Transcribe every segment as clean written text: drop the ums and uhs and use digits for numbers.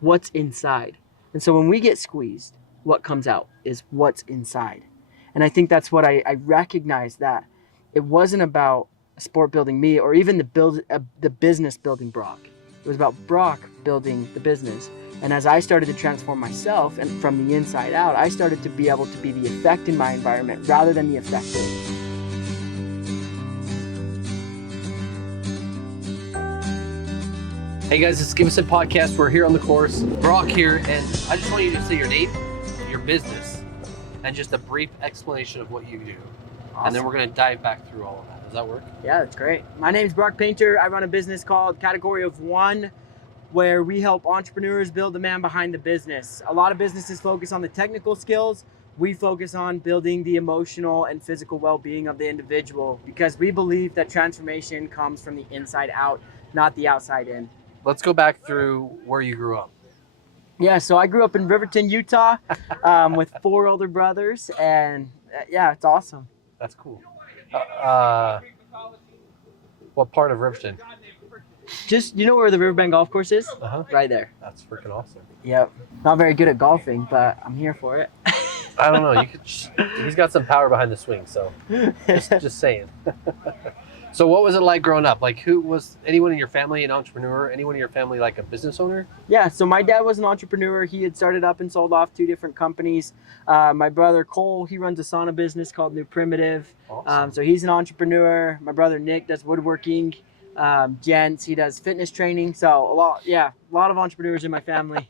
what's inside. And so when we get squeezed, what comes out is what's inside. And I think that's what I recognize, that it wasn't about sport building me, or even the business building Brock. It was about Brock building the business. And as I started to transform myself and from the inside out, I started to be able to be the effect in my environment rather than the effector. Hey guys, it's Give Us a Podcast. We're here on the course. Brock here, and I just want you to say your name, your business, and just a brief explanation of what you do. Awesome. And then we're going to dive back through all of that. Does that work? Yeah, that's great. My name's Brock Painter. I run a business called Category of One, where we help entrepreneurs build the man behind the business. A lot of businesses focus on the technical skills. We focus on building the emotional and physical well-being of the individual, because we believe that transformation comes from the inside out, not the outside in. Let's go back through where you grew up. Yeah, so I grew up in Riverton, Utah, with 4 older brothers, and yeah, it's awesome. That's cool. What part of Riverton? Just, you know where the Riverbend Golf Course is? Uh-huh. Right there. That's freaking awesome. Yep. Not very good at golfing, but I'm here for it. I don't know. He's got some power behind the swing, so just saying. So what was it like growing up? Like, who was anyone in your family an entrepreneur? Anyone in your family like a business owner? Yeah, so my dad was an entrepreneur. He had started up and sold off 2 different companies. My brother Cole, he runs a sauna business called New Primitive. Awesome. So he's an entrepreneur. My brother Nick does woodworking. Jens, he does fitness training. So a lot of entrepreneurs in my family.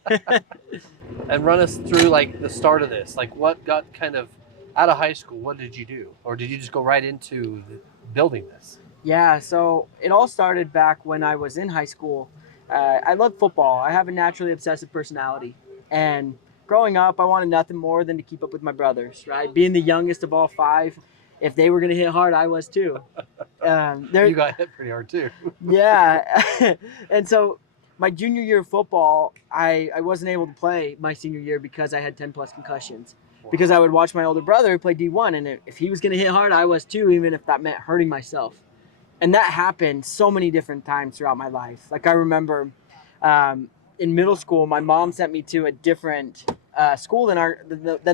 And run us through like the start of this. Like, what got kind of out of high school? What did you do, or did you just go right into building this? Yeah, so it all started back when I was in high school. I love football. I have a naturally obsessive personality. And growing up, I wanted nothing more than to keep up with my brothers, right? Being the youngest of all 5, if they were going to hit hard, I was too. You got hit pretty hard too. Yeah. And so my junior year of football, I wasn't able to play my senior year because I had 10 plus concussions. Wow. Because I would watch my older brother play D1, and if he was going to hit hard, I was too, even if that meant hurting myself. And that happened so many different times throughout my life. Like, I remember in middle school, my mom sent me to a different school than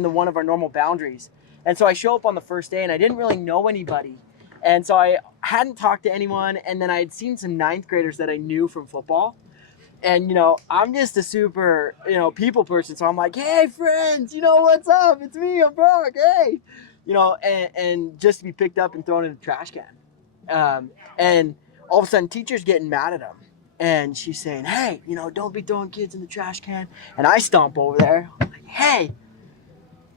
the one of our normal boundaries. And so I show up on the first day, and I didn't really know anybody. And so I hadn't talked to anyone. And then I had seen some 9th graders that I knew from football. And, I'm just a super, people person. So I'm like, hey, friends, what's up? It's me, I'm Brock, hey. And just to be picked up and thrown in a trash can. And all of a sudden, teacher's getting mad at him. And she's saying, hey, don't be throwing kids in the trash can. And I stomp over there. I'm like, hey,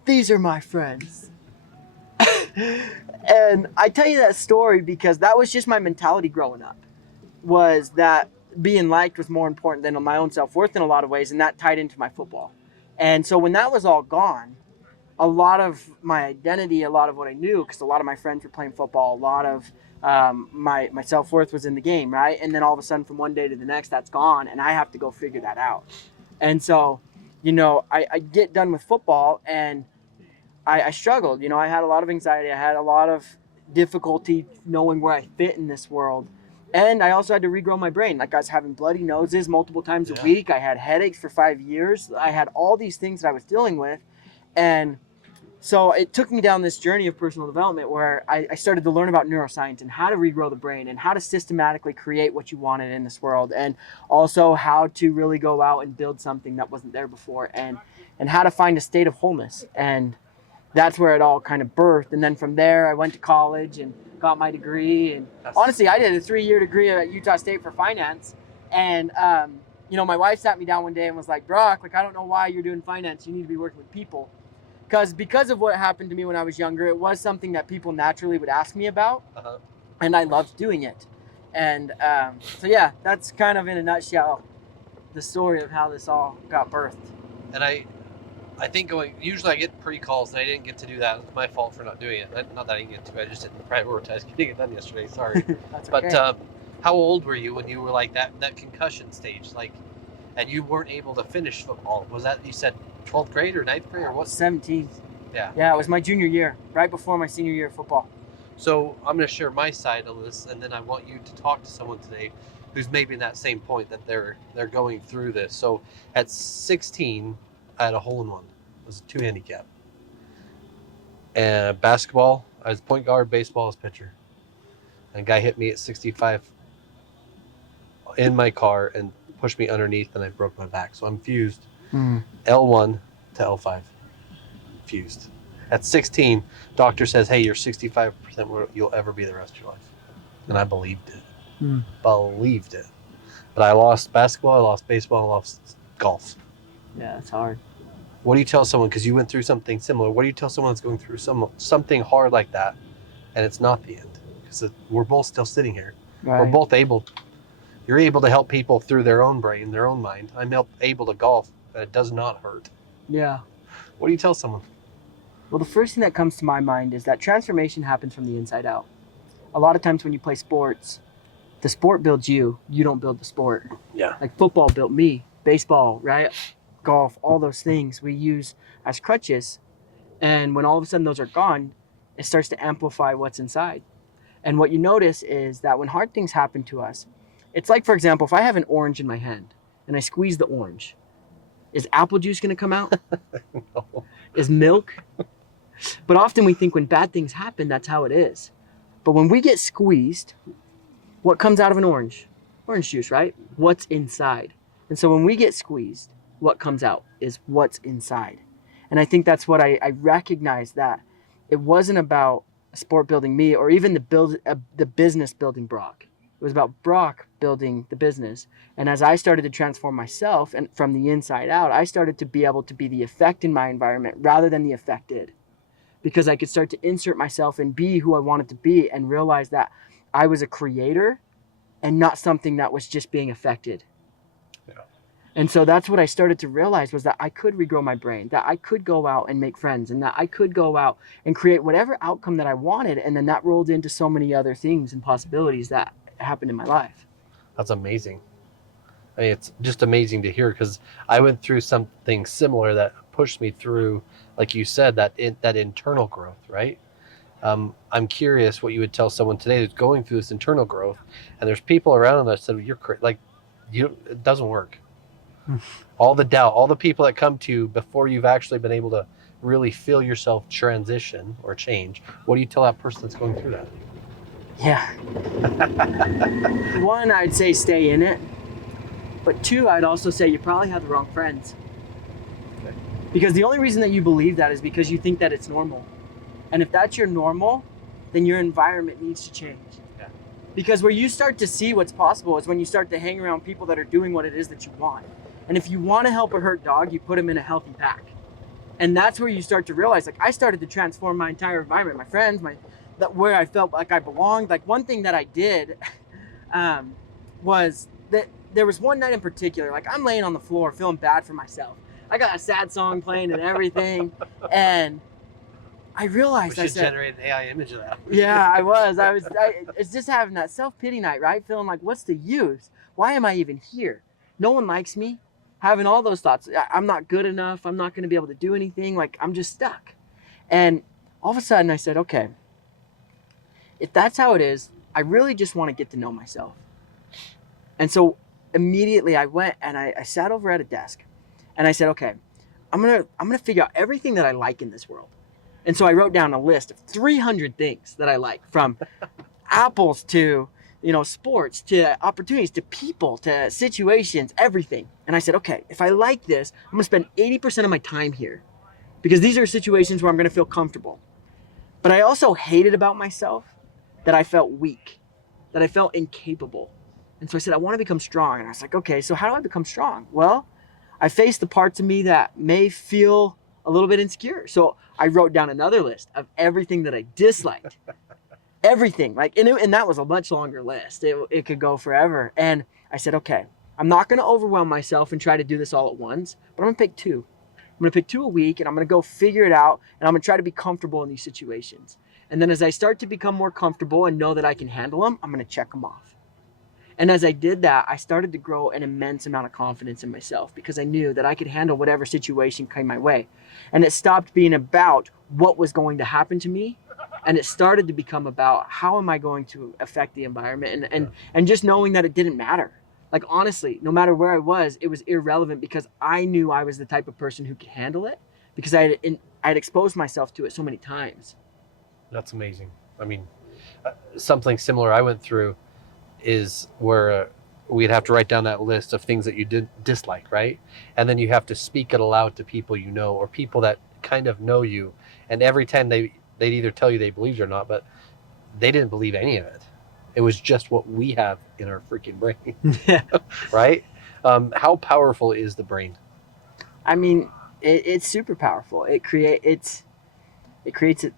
these are my friends. And I tell you that story because that was just my mentality growing up, was that being liked was more important than my own self-worth in a lot of ways. And that tied into my football. And so when that was all gone, a lot of my identity, a lot of what I knew, because a lot of my friends were playing football, a lot of my self-worth was in the game, right? And then all of a sudden, from one day to the next, that's gone, and I have to go figure that out. And so, I get done with football, and I struggled. I had a lot of anxiety. I had a lot of difficulty knowing where I fit in this world. And I also had to regrow my brain. Like, I was having bloody noses multiple times a week. I had headaches for 5 years. I had all these things that I was dealing with. And so it took me down this journey of personal development where I started to learn about neuroscience and how to regrow the brain and how to systematically create what you wanted in this world, and also how to really go out and build something that wasn't there before, and how to find a state of wholeness. And that's where it all kind of birthed. And then from there, I went to college and got my degree. And honestly, I did a 3-year degree at Utah State for finance. And, my wife sat me down one day and was like, Brock, I don't know why you're doing finance. You need to be working with people. Because of what happened to me when I was younger, it was something that people naturally would ask me about, and I loved doing it. And so yeah, that's kind of in a nutshell the story of how this all got birthed. And I think usually I get pre-calls, and I didn't get to do that. It's my fault for not doing it. Not that I didn't get to, I just didn't prioritize getting it done yesterday. Sorry. That's okay. But how old were you when you were like that concussion stage, and you weren't able to finish football? Was that, you said 12th grade or 9th grade or what? 17. Yeah. Yeah, it was my junior year, right before my senior year of football. So I'm going to share my side of this, and then I want you to talk to someone today who's maybe in that same point that they're going through this. So at 16, I had a hole in one. It was a 2 handicap. And basketball, I was point guard, baseball, I was pitcher. And a guy hit me at 65 in my car and pushed me underneath, and I broke my back. So I'm fused. L1 to L5. Fused. At 16, doctor says, hey, you're 65% what you'll ever be the rest of your life. And I believed it. Believed it. But I lost basketball, I lost baseball, I lost golf. Yeah, it's hard. What do you tell someone, because you went through something similar, what do you tell someone that's going through something hard like that, and it's not the end? Because we're both still sitting here. Right. We're both you're able to help people through their own brain, their own mind. I'm able to golf, but it does not hurt. Yeah. What do you tell someone? Well, the first thing that comes to my mind is that transformation happens from the inside out. A lot of times when you play sports, the sport builds you, you don't build the sport. Yeah. Like football built me, baseball, right? Golf, all those things we use as crutches. And when all of a sudden those are gone, it starts to amplify what's inside. And what you notice is that when hard things happen to us, it's like, for example, if I have an orange in my hand and I squeeze the orange, is apple juice going to come out? No. Is milk? But often we think when bad things happen, that's how it is. But when we get squeezed, what comes out of an orange? Orange juice, right? What's inside. And so when we get squeezed, what comes out is what's inside. And I think that's what I recognize, that it wasn't about sport building me or even the business building Brock. It was about Brock building the business. And as I started to transform myself and from the inside out, I started to be able to be the effect in my environment rather than the affected. Because I could start to insert myself and be who I wanted to be and realize that I was a creator and not something that was just being affected. Yeah. And so that's what I started to realize, was that I could regrow my brain, that I could go out and make friends, and that I could go out and create whatever outcome that I wanted. And then that rolled into so many other things and possibilities that happened in my life. That's amazing. I mean, it's just amazing to hear, because I went through something similar that pushed me through, like you said, that internal growth, right? I'm curious what you would tell someone today who's going through this internal growth, and there's people around them that said, it doesn't work. All the doubt, all the people that come to you before you've actually been able to really feel yourself transition or change. What do you tell that person that's going through that? Yeah. One, I'd say stay in it. But two, I'd also say you probably have the wrong friends. Okay. Because the only reason that you believe that is because you think that it's normal. And if that's your normal, then your environment needs to change. Yeah. Because where you start to see what's possible is when you start to hang around people that are doing what it is that you want. And if you want to help a hurt dog, you put them in a healthy pack. And that's where you start to realize, like, I started to transform my entire environment, my friends, where I felt like I belonged. Like, one thing that I did was that there was one night in particular, like, I'm laying on the floor feeling bad for myself. I got a sad song playing and everything. And I realized, We should generate an AI image of that. yeah, it's just having that self-pity night, right? Feeling like, what's the use? Why am I even here? No one likes me. Having all those thoughts. I'm not good enough. I'm not going to be able to do anything. Like, I'm just stuck. And all of a sudden I said, okay, if that's how it is, I really just want to get to know myself. And so immediately I went and I sat over at a desk and I said, okay, I'm going to figure out everything that I like in this world. And so I wrote down a list of 300 things that I like, from apples to, sports, to opportunities, to people, to situations, everything. And I said, okay, if I like this, I'm going to spend 80% of my time here, because these are situations where I'm going to feel comfortable. But I also hated about myself that I felt weak, that I felt incapable. And so I said, I want to become strong. And I was like, okay, so how do I become strong? Well, I faced the parts of me that may feel a little bit insecure. So I wrote down another list of everything that I disliked. Everything. And that was a much longer list. It could go forever. And I said, okay, I'm not going to overwhelm myself and try to do this all at once, but I'm going to pick 2. I'm going to pick 2 a week, and I'm going to go figure it out, and I'm going to try to be comfortable in these situations. And then as I start to become more comfortable and know that I can handle them, I'm going to check them off. And as I did that, I started to grow an immense amount of confidence in myself, because I knew that I could handle whatever situation came my way. And it stopped being about what was going to happen to me And it started to become about how am I going to affect the environment, and just knowing that it didn't matter. Like honestly, no matter where I was, it was irrelevant because I knew I was the type of person who could handle it because I'd exposed myself to it so many times. That's amazing. I mean, something similar I went through is where we'd have to write down that list of things that you did dislike, right? And then you have to speak it aloud to people you know or people that kind of know you. And every time they'd either tell you they believed it or not, but they didn't believe any of it. It was just what we have in our freaking brain, Yeah. right? How powerful is the brain? I mean, it's super powerful. It creates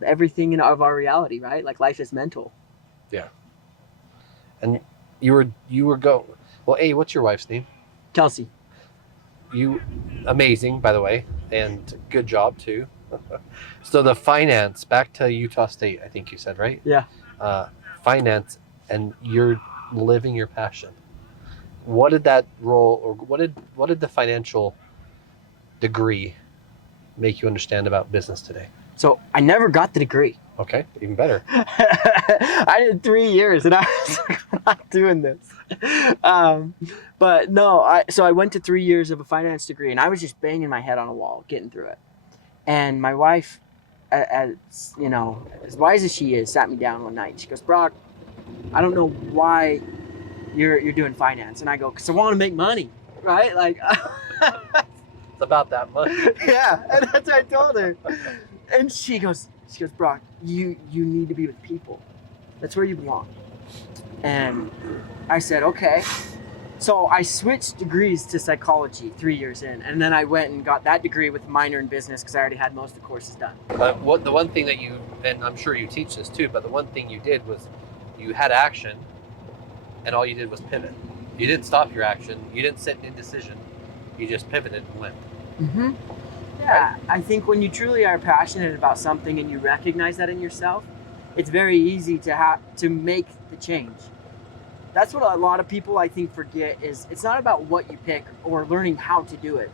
everything of our reality, right? Like life is mental. Yeah. And you were well, A, what's your wife's name? Kelsey. You amazing, by the way, and good job too. So the finance, back to Utah State, I think you said, right? Yeah. Finance, and you're living your passion. What did that role, or what did the financial degree make you understand about business today? So I never got the degree. Okay, even better. I did 3 years and I was like, I'm not doing this. But no, so I went to 3 years of a finance degree and I was just banging my head on a wall, getting through it. And my wife, as you know, as wise as she is, sat me down one night. She goes, Brock, I don't know why you're doing finance. And I go, because I want to make money, right? Like, It's about that money. yeah, and that's what I told her. And she goes, Brock, you need to be with people. That's where you belong. And I said, okay. So I switched degrees to psychology 3 years in, and then I went and got that degree with a minor in business because I already had most of the courses done. But the one thing that you, and I'm sure you teach this too, but the one thing you did was you had action, and all you did was pivot. You didn't stop your action. You didn't sit in indecision. You just pivoted and went. Mm-hmm. Yeah, I think when you truly are passionate about something and you recognize that in yourself, it's very easy to make the change. That's what a lot of people I think forget is it's not about what you pick or learning how to do it.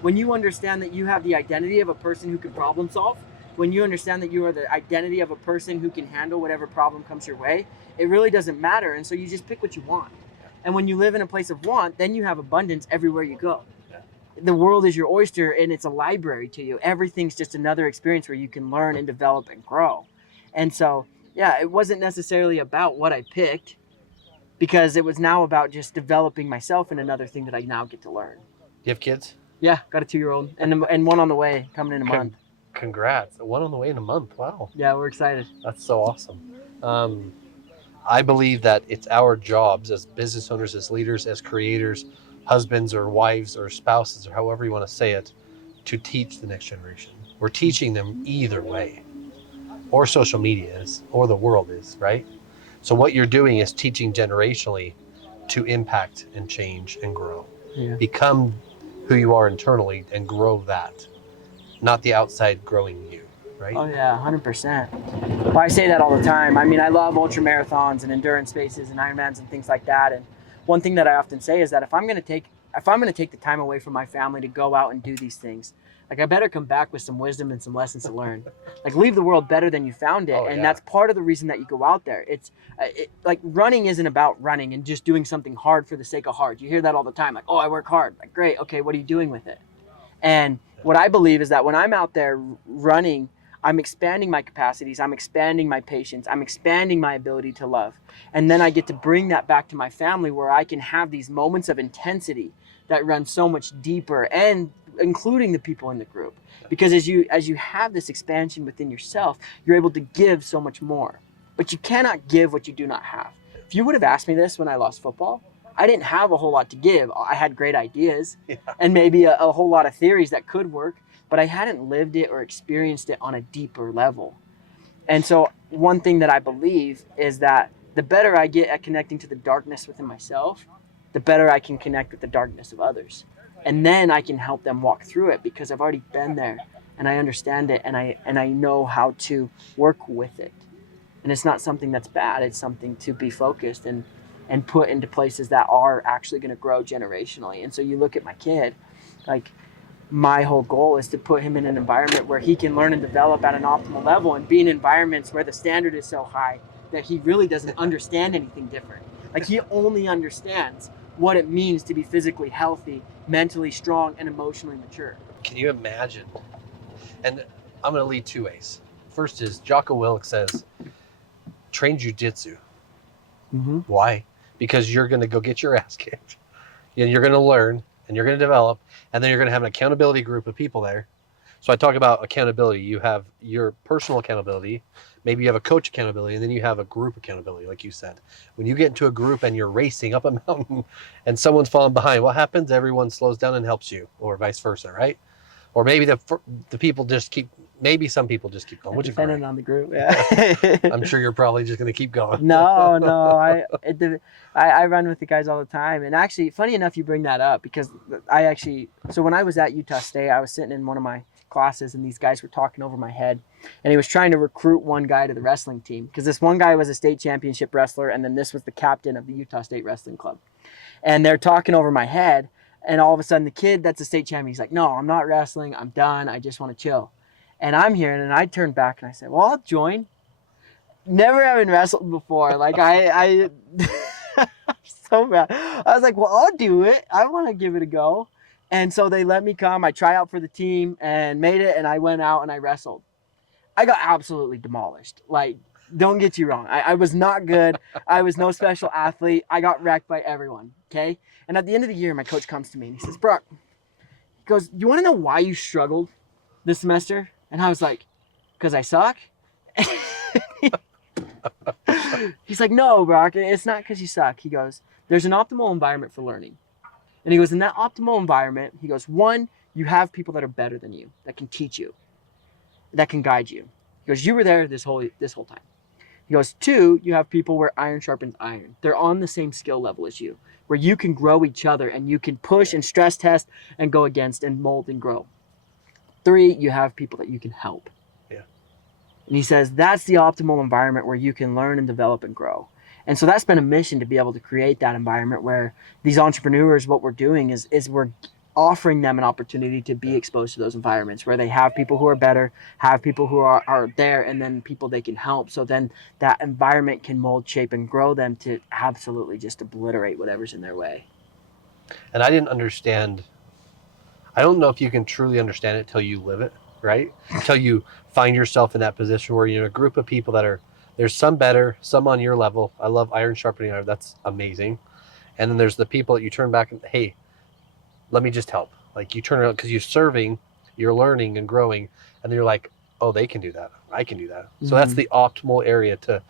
When you understand that you have the identity of a person who can problem solve, when you understand that you are the identity of a person who can handle whatever problem comes your way, it really doesn't matter. And so you just pick what you want. And when you live in a place of want, then you have abundance everywhere you go. The world is your oyster and it's a library to you. Everything's just another experience where you can learn and develop and grow. And so, yeah, it wasn't necessarily about what I picked because it was now about just developing myself in another thing that I now get to learn. Do you have kids? Yeah, got a 2-year-old and one on the way coming in a month. Congrats. One on the way in a month. Wow. Yeah, we're excited. That's so awesome. I believe that it's our jobs as business owners, as leaders, as creators, husbands or wives or spouses or however you want to say it, to teach the next generation. We're teaching them either way, or social media is, or the world is, right? So what you're doing is teaching generationally to impact and change and grow. Yeah. Become who you are internally and grow that, not the outside growing you, right? Oh yeah, 100%. Well, I say that all the time. I mean, I love ultra marathons and endurance spaces and Ironmans and things like that. And one thing that I often say is that if I'm going to take the time away from my family to go out and do these things, like I better come back with some wisdom and some lessons to learn. Like leave the world better than you found it. Oh, and yeah. that's part of the reason that you go out there. It's like running isn't about running and just doing something hard for the sake of hard. You hear that all the time. Like, oh, I work hard. Like, great. Okay. What are you doing with it? And what I believe is that when I'm out there running, I'm expanding my capacities. I'm expanding my patience. I'm expanding my ability to love. And then I get to bring that back to my family where I can have these moments of intensity that run so much deeper, and including the people in the group. Because as you have this expansion within yourself, you're able to give so much more. But you cannot give what you do not have. If you would have asked me this when I lost football, I didn't have a whole lot to give. I had great ideas and maybe a whole lot of theories that could work, but I hadn't lived it or experienced it on a deeper level. And so one thing that I believe is that the better I get at connecting to the darkness within myself, the better I can connect with the darkness of others. And then I can help them walk through it because I've already been there and I understand it and I know how to work with it. And it's not something that's bad. It's something to be focused and put into places that are actually going to grow generationally. And so you look at my kid, like my whole goal is to put him in an environment where he can learn and develop at an optimal level, and be in environments where the standard is so high that he really doesn't understand anything different. Like, he only understands what it means to be physically healthy, mentally strong, and emotionally mature. Can you imagine? And I'm going to lead two ways. First is Jocko Willink says, train jujitsu. Mm-hmm. Why? Because you're going to go get your ass kicked, and you're going to learn, and you're going to develop, and then you're going to have an accountability group of people there. So I talk about accountability. You have your personal accountability, maybe you have a coach accountability, and then you have a group accountability, like you said. When you get into a group and you're racing up a mountain and someone's falling behind, what happens? Everyone slows down and helps you, or vice versa, right? Or maybe the people just keep, maybe some people just keep going. Which is Depending great. on the group, yeah. I'm sure you're probably just going to keep going. No, I run with the guys all the time. And actually, funny enough, you bring that up, because so when I was at Utah State, I was sitting in one of my classes, and these guys were talking over my head, and he was trying to recruit one guy to the wrestling team, because this one guy was a state championship wrestler, and then this was the captain of the Utah State Wrestling Club. And they're talking over my head, and all of a sudden the kid that's a state champion, he's like, no, I'm not wrestling, I'm done, I just want to chill. And I'm here, and I turned back and I said, well, I'll join. Never having wrestled before, like I so bad. I was like, well, I'll do it, I want to give it a go. And so they let me come. I try out for the team and made it, and I went out and I wrestled. I got absolutely demolished. Like, don't get you wrong, I was not good. I was no special athlete. I got wrecked by everyone, okay? And at the end of the year, my coach comes to me and he says, Brock, he goes, you want to know why you struggled this semester? And I was like, because I suck? He's like, no, Brock, it's not because you suck. He goes, there's an optimal environment for learning. And he goes, in that optimal environment, he goes, one, you have people that are better than you, that can teach you, that can guide you. He goes, you were there this whole time. He goes, two, you have people where iron sharpens iron. They're on the same skill level as you, where you can grow each other and you can push and stress test and go against and mold and grow. Three, you have people that you can help. Yeah. And he says, that's the optimal environment where you can learn and develop and grow. And so that's been a mission, to be able to create that environment where these entrepreneurs, what we're doing is we're offering them an opportunity to be exposed to those environments where they have people who are better, have people who are there, and then people they can help. So then that environment can mold, shape, and grow them to absolutely just obliterate whatever's in their way. And I didn't understand. I don't know if you can truly understand it till you live it, right? Until you find yourself in that position where you're in a group of people that are, there's some better, some on your level. I love iron sharpening iron. That's amazing. And then there's the people that you turn back and, hey, let me just help. Like, you turn around because you're serving, you're learning and growing, and you're like, oh, they can do that, I can do that. Mm-hmm. So that's the optimal area to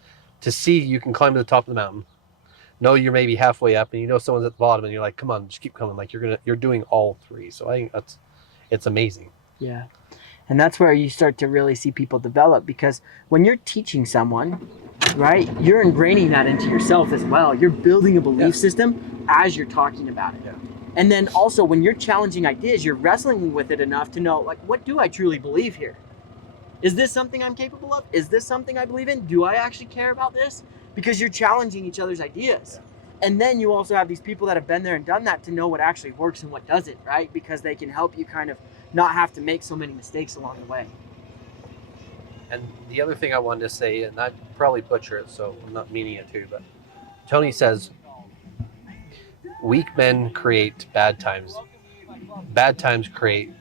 see. You can climb to the top of the mountain. No, you're maybe halfway up, and you know someone's at the bottom, and you're like, come on, just keep coming. Like, you're doing all three. So I think it's amazing. Yeah. And that's where you start to really see people develop, because when you're teaching someone, right, you're ingraining that into yourself as well. You're building a belief system as you're talking about it. Yeah. And then also, when you're challenging ideas, you're wrestling with it enough to know, like, what do I truly believe here? Is this something I'm capable of? Is this something I believe in? Do I actually care about this? Because you're challenging each other's ideas. Yeah. And then you also have these people that have been there and done that to know what actually works and what doesn't, right? Because they can help you kind of not have to make so many mistakes along the way. And the other thing I wanted to say, and I probably butcher it, so I'm not meaning it to, but Tony says, weak men create bad times. Bad times create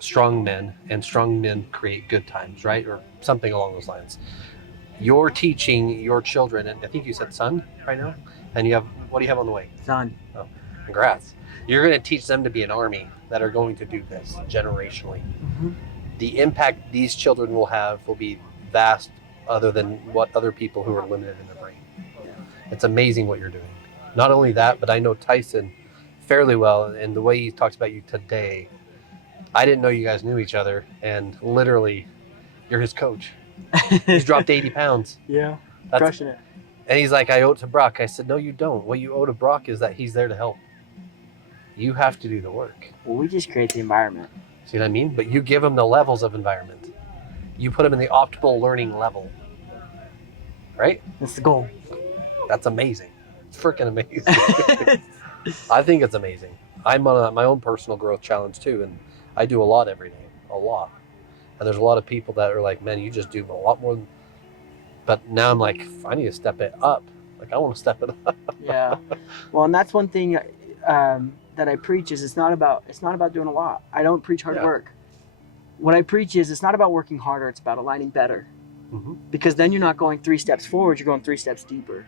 strong men, and strong men create good times, right? Or something along those lines. You're teaching your children, and I think you said son right now, and you have, what do you have on the way? Son. Oh, congrats. You're going to teach them to be an army that are going to do this generationally. Mm-hmm. The impact these children will have will be vast, other than what other people who are limited in their brain. Yeah. It's amazing what you're doing. Not only that, but I know Tyson fairly well, and the way he talks about you today, I didn't know you guys knew each other, and literally, you're his coach. He's dropped 80 pounds. Yeah, crushing it. And he's like, I owe it to Brock. I said, no, you don't. What you owe to Brock is that he's there to help. You have to do the work. Well, we just create the environment. See what I mean? But you give him the levels of environment. You put him in the optimal learning level. Right? That's the goal. That's amazing. It's freaking amazing. I think it's amazing. I'm on my own personal growth challenge too, and I do a lot every day, a lot. And there's a lot of people that are like, man, you just do a lot more. But now I'm like, I need to step it up. Like, I want to step it up. Yeah. Well, and that's one thing that I preach is it's not about doing a lot. I don't preach hard work. What I preach is it's not about working harder. It's about aligning better. Mm-hmm. Because then you're not going 3 steps forward. You're going 3 steps deeper.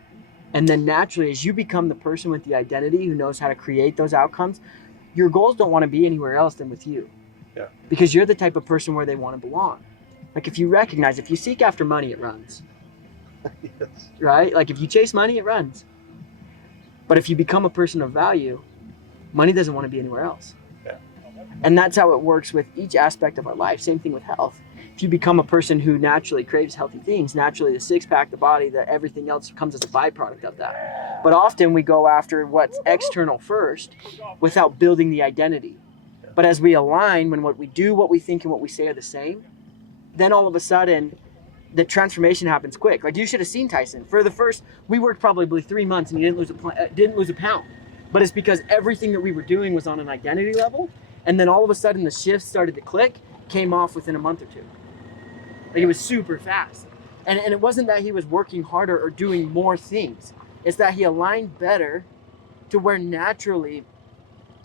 And then naturally, as you become the person with the identity who knows how to create those outcomes, your goals don't want to be anywhere else than with you. Yeah. Because you're the type of person where they want to belong. Like if you seek after money, it runs. Yes. Right? Like if you chase money, it runs. But if you become a person of value, money doesn't want to be anywhere else. Yeah. And that's how it works with each aspect of our life. Same thing with health. If you become a person who naturally craves healthy things, naturally the six-pack, the body, everything else comes as a byproduct of that. But often we go after what's external first without building the identity. But as we align, when what we do, what we think, and what we say are the same, then all of a sudden the transformation happens quick. Like you should have seen Tyson. We worked probably 3 months and he didn't lose a pound. But it's because everything that we were doing was on an identity level. And then all of a sudden the shifts started to click, came off within a month or two. Like it was super fast. And it wasn't that he was working harder or doing more things. It's that he aligned better to where naturally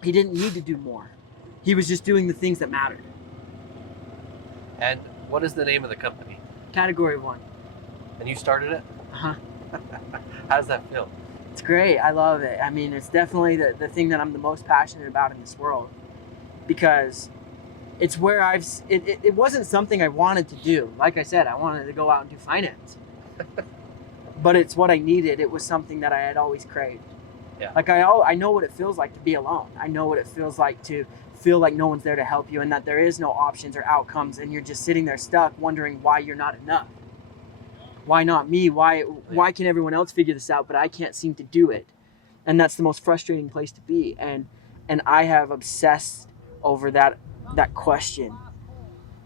he didn't need to do more. He was just doing the things that mattered. And what is the name of the company? Category 1. And you started it? Uh-huh. How does that feel? It's great. I love it. I mean, it's definitely the thing that I'm the most passionate about in this world. Because it's where it wasn't something I wanted to do. Like I said, I wanted to go out and do finance. But it's what I needed. It was something that I had always craved. Yeah. Like I know what it feels like to be alone. I know what it feels like to feel like no one's there to help you and that there is no options or outcomes and you're just sitting there stuck wondering why you're not enough. Why not me? Why can everyone else figure this out but I can't seem to do it? And that's the most frustrating place to be. And I have obsessed over that question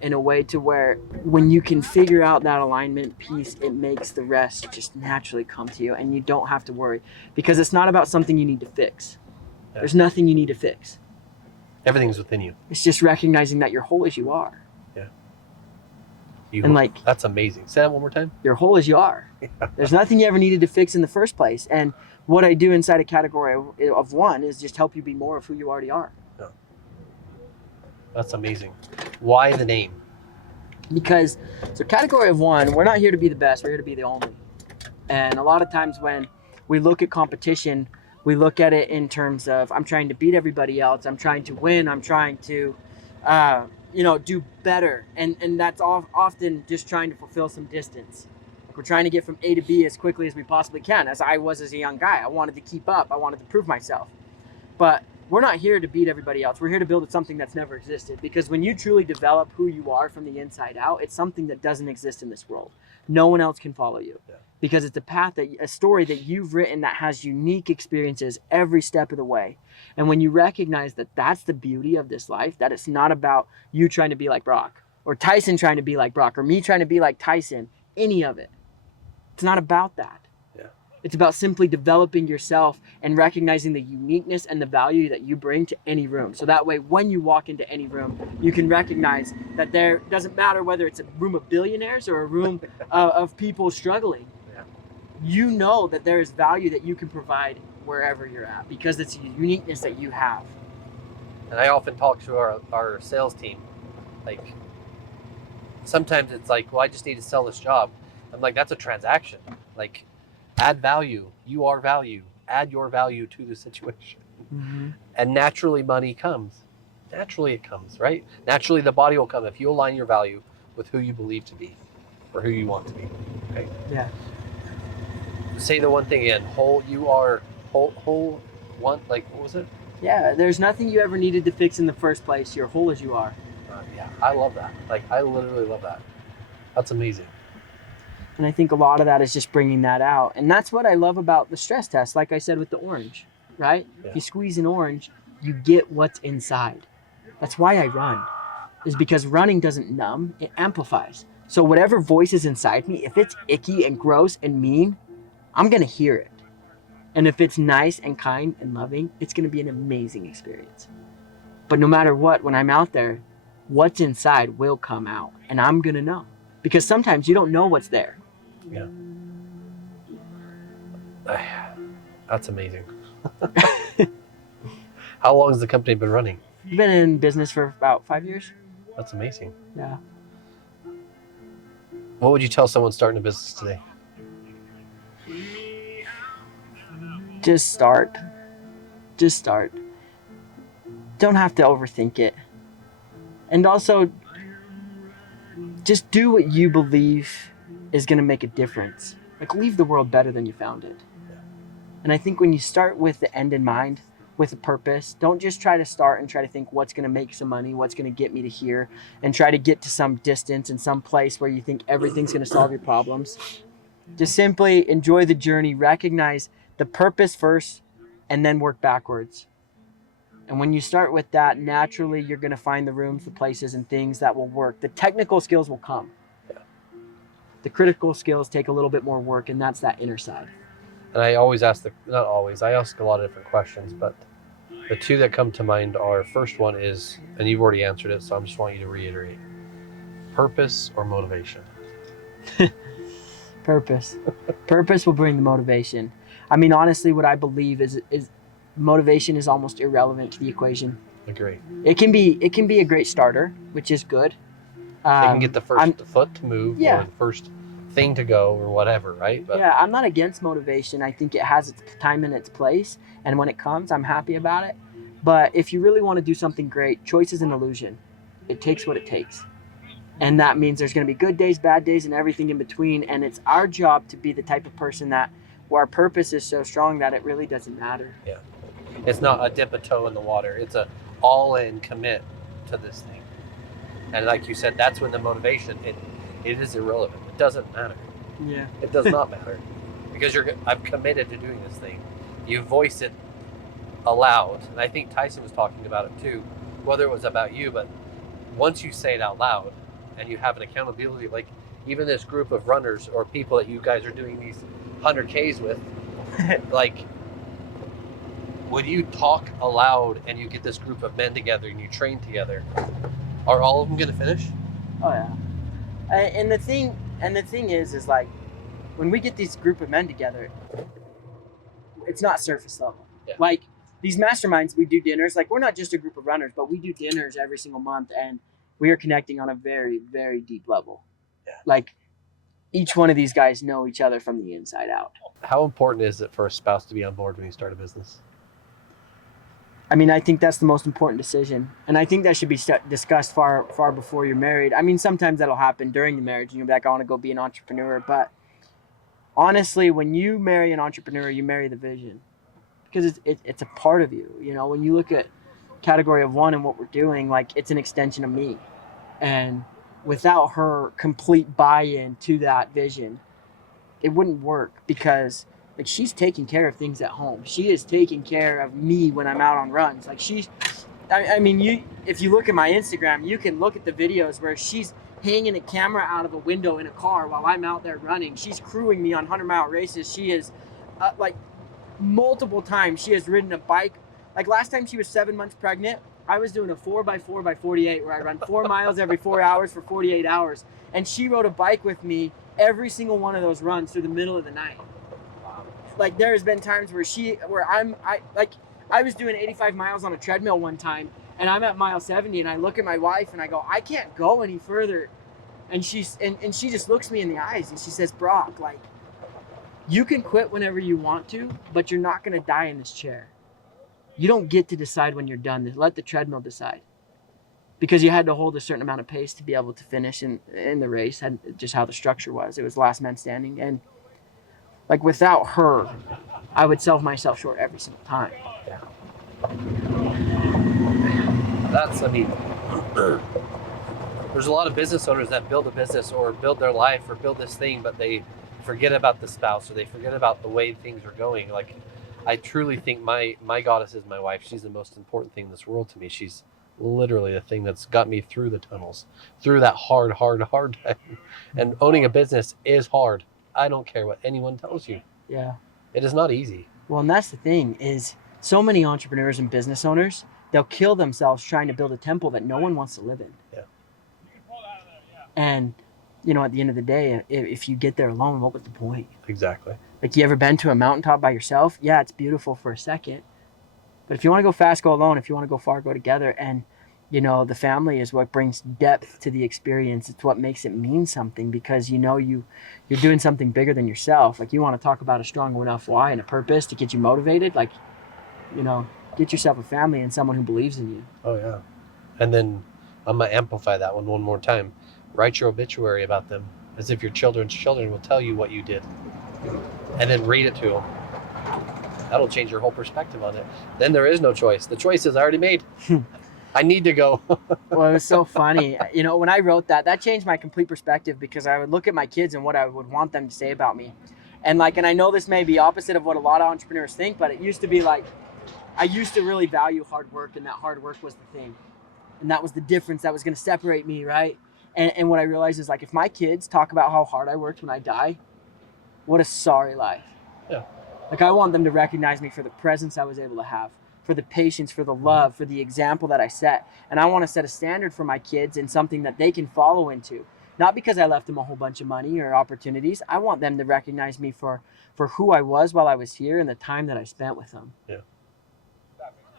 in a way to where when you can figure out that alignment piece, it makes the rest just naturally come to you and you don't have to worry because it's not about something you need to fix. Yeah. There's nothing you need to fix. Everything's within you. It's just recognizing that you're whole as you are. Yeah. That's amazing. Say that one more time. You're whole as you are. There's nothing you ever needed to fix in the first place. And what I do inside a category of 1 is just help you be more of who you already are. Yeah. That's amazing. Why the name? Because so category of 1, we're not here to be the best. We're here to be the only. And a lot of times when we look at competition, we look at it in terms of I'm trying to beat everybody else. I'm trying to win. I'm trying to, do better. And that's often just trying to fulfill some distance. We're trying to get from A to B as quickly as we possibly can. As I was as a young guy, I wanted to keep up. I wanted to prove myself. But we're not here to beat everybody else. We're here to build something that's never existed. Because when you truly develop who you are from the inside out, it's something that doesn't exist in this world. No one else can follow you. Yeah. Because it's a story that you've written that has unique experiences every step of the way. And when you recognize that that's the beauty of this life, that it's not about you trying to be like Brock, or Tyson trying to be like Brock, or me trying to be like Tyson, any of it. It's not about that. Yeah. It's about simply developing yourself and recognizing the uniqueness and the value that you bring to any room. So that way, when you walk into any room, you can recognize that there doesn't matter whether it's a room of billionaires or a room of people struggling. Yeah. You know that there is value that you can provide wherever you're at because it's a uniqueness that you have. And I often talk to our sales team. Like, sometimes it's like, well, I just need to sell this job. I'm like, that's a transaction. Like, add value. You are value. Add your value to the situation. Mm-hmm. And naturally money comes. Naturally it comes, right? Naturally the body will come if you align your value with who you believe to be or who you want to be. Okay? Yeah. Say the one thing again. You are whole one, like, what was it? Yeah, there's nothing you ever needed to fix in the first place. You're whole as you are. Yeah, I love that. Like, I literally love that. That's amazing. And I think a lot of that is just bringing that out. And that's what I love about the stress test, like I said with the orange, right? Yeah. If you squeeze an orange, you get what's inside. That's why I run, is because running doesn't numb, it amplifies. So whatever voice is inside me, if it's icky and gross and mean, I'm going to hear it. And if it's nice and kind and loving, it's going to be an amazing experience. But no matter what, when I'm out there, what's inside will come out, and I'm gonna know, because sometimes you don't know what's there. Yeah. That's amazing. How long has the company been running? I've been in business for about 5 years. That's amazing. Yeah. What would you tell someone starting a business today? Just start. Just start. Don't have to overthink it. And also, just do what you believe is going to make a difference. Like, leave the world better than you found it. And I think when you start with the end in mind, with a purpose, don't just try to start and try to think what's going to make some money, what's going to get me to here, and try to get to some distance and some place where you think everything's going to solve your problems. Just simply enjoy the journey, recognize the purpose first, and then work backwards. And when you start with that, naturally you're going to find the rooms, the places, and things that will work. The technical skills will come. The critical skills take a little bit more work, and that's that inner side. And I always ask not always, I ask a lot of different questions, but the two that come to mind are, first one is, and you've already answered it, so I'm just wanting you to reiterate, purpose or motivation? Purpose. Purpose will bring the motivation. I mean, honestly, what I believe is motivation is almost irrelevant to the equation. Agree. It can be a great starter, which is good. They can get the first foot to move, or the first thing to go, or whatever, right? But yeah, I'm not against motivation. I think it has its time and its place, and when it comes, I'm happy about it. But if you really want to do something great, choice is an illusion. It takes what it takes. And that means there's going to be good days, bad days, and everything in between. And it's our job to be the type of person that, where our purpose is so strong that it really doesn't matter. Yeah. It's not a dip a toe in the water. It's a all-in commit to this thing. And like you said, that's when the motivation, it is irrelevant. It doesn't matter. Yeah. It does not matter. Because I'm committed to doing this thing. You voice it aloud. And I think Tyson was talking about it too, whether it was about you, but once you say it out loud and you have an accountability, like even this group of runners or people that you guys are doing these 100Ks with, like when you talk aloud and you get this group of men together and you train together, are all of them going to finish? Oh yeah. And the thing is like, when we get these group of men together, it's not surface level. Yeah. Like these masterminds, we do dinners. Like we're not just a group of runners, but we do dinners every single month, and we are connecting on a very, very deep level. Yeah. Like each one of these guys know each other from the inside out. How important is it for a spouse to be on board when you start a business? I mean, I think that's the most important decision. And I think that should be discussed far, far before you're married. I mean, sometimes that'll happen during the marriage and you'll be like, I want to go be an entrepreneur. But honestly, when you marry an entrepreneur, you marry the vision, because it's a part of you. You know, when you look at category of one and what we're doing, like it's an extension of me. And without her complete buy-in to that vision, it wouldn't work, because like she's taking care of things at home. She is taking care of me when I'm out on runs. Like I mean, if you look at my Instagram, you can look at the videos where she's hanging a camera out of a window in a car while I'm out there running. She's crewing me on 100-mile races. She is like multiple times she has ridden a bike. Like last time she was 7 months pregnant, I was doing a 4x4x48 where I run 4 miles every 4 hours for 48 hours. And she rode a bike with me every single one of those runs through the middle of the night. Like there's been times where I was doing 85 miles on a treadmill one time, and I'm at mile 70, and I look at my wife and I go, I can't go any further. And she just looks me in the eyes and she says, Brock, like you can quit whenever you want to, but you're not going to die in this chair. You don't get to decide when you're done. Let the treadmill decide. Because you had to hold a certain amount of pace to be able to finish in the race, and just how the structure was. It was last man standing. And like without her, I would sell myself short every single time. Yeah. That's, I mean, there's a lot of business owners that build a business or build their life or build this thing, but they forget about the spouse, or they forget about the way things are going. Like, I truly think my goddess is my wife. She's the most important thing in this world to me. She's literally the thing that's got me through the tunnels, through that hard time. And owning a business is hard. I don't care what anyone tells you. Yeah. It is not easy. Well, and that's the thing, is so many entrepreneurs and business owners they'll kill themselves trying to build a temple that no one wants to live in. Yeah. And, you know, at the end of the day, if you get there alone, what was the point? Exactly. Like, you ever been to a mountaintop by yourself? Yeah, it's beautiful for a second. But if you want to go fast, go alone. If you want to go far, go together. And, you know, the family is what brings depth to the experience. It's what makes it mean something, because, you know, you're doing something bigger than yourself. Like, you want to talk about a strong enough why and a purpose to get you motivated. Like, you know, get yourself a family and someone who believes in you. Oh, yeah. And then I'm going to amplify that one more time. Write your obituary about them as if your children's children will tell you what you did. And then read it to them. That'll change your whole perspective on it. Then there is no choice. The choice is already made. I need to go. Well, it was so funny. You know, when I wrote that changed my complete perspective, because I would look at my kids and what I would want them to say about me. And I know this may be opposite of what a lot of entrepreneurs think, but it used to be like, I used to really value hard work, and that hard work was the thing. And that was the difference that was going to separate me, right? And what I realized is, like, if my kids talk about how hard I worked when I die, what a sorry life. Yeah. Like, I want them to recognize me for the presence I was able to have, for the patience, for the love, for the example that I set. And I want to set a standard for my kids and something that they can follow into. Not because I left them a whole bunch of money or opportunities. I want them to recognize me for who I was while I was here and the time that I spent with them. Yeah.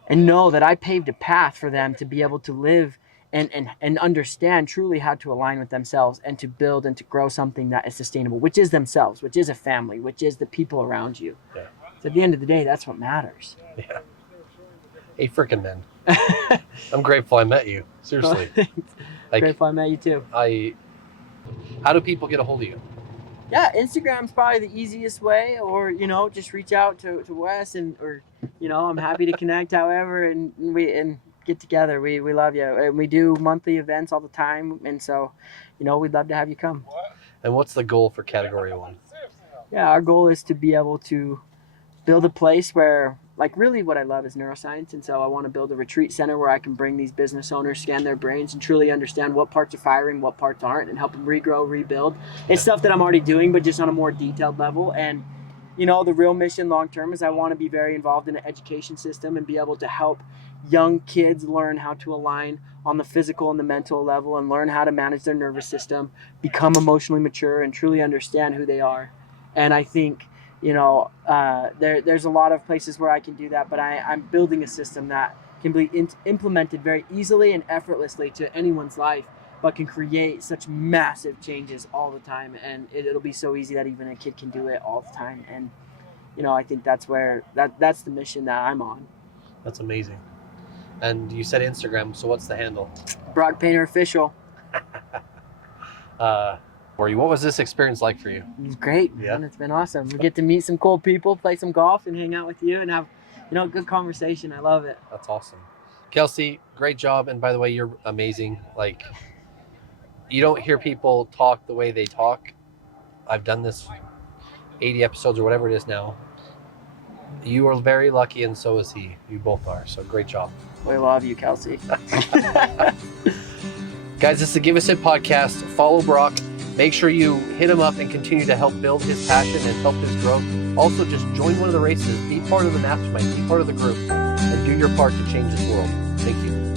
And know that I paved a path for them to be able to live and understand truly how to align with themselves and to build and to grow something that is sustainable, which is themselves, which is a family, which is the people around you. Yeah. So at the end of the day, that's what matters. Yeah. Hey, freaking man. I'm grateful I met you. Seriously. Like, Grateful I met you too. How do people get a hold of you? Yeah, Instagram's probably the easiest way, or, you know, just reach out to Wes, or, you know, I'm happy to connect however, and we get together. We love you. And we do monthly events all the time, and so, you know, we'd love to have you come. And what's the goal for Category 1? Yeah, our goal is to be able to build a place where, like, really what I love is neuroscience, and so I want to build a retreat center where I can bring these business owners, scan their brains, and truly understand what parts are firing, what parts aren't, and help them regrow, rebuild. It's stuff that I'm already doing, but just on a more detailed level. And, you know, the real mission long term is I want to be very involved in an education system and be able to help young kids learn how to align on the physical and the mental level, and learn how to manage their nervous system, become emotionally mature, and truly understand who they are. And I think, you know, there's a lot of places where I can do that, but I'm building a system that can be implemented very easily and effortlessly to anyone's life, but can create such massive changes all the time. And it'll be so easy that even a kid can do it all the time. And, you know, I think that's the mission that I'm on. That's amazing. And you said Instagram, so what's the handle? Brock Painter Official. What was this experience like for you? It was great, Yeah. man. It's been awesome. We get to meet some cool people, play some golf, and hang out with you, and have, you know, a good conversation. I love it. That's awesome. Kelsey, great job. And by the way, you're amazing. Like, you don't hear people talk the way they talk. I've done this 80 episodes or whatever it is now. You are very lucky, and so is he. You both are. So great job. We love you, Kelsey. Guys, this is the Give Us It podcast. Follow Brock. Make sure you hit him up and continue to help build his passion and help his growth. Also, just join one of the races. Be part of the mastermind. Be part of the group. And do your part to change this world. Thank you.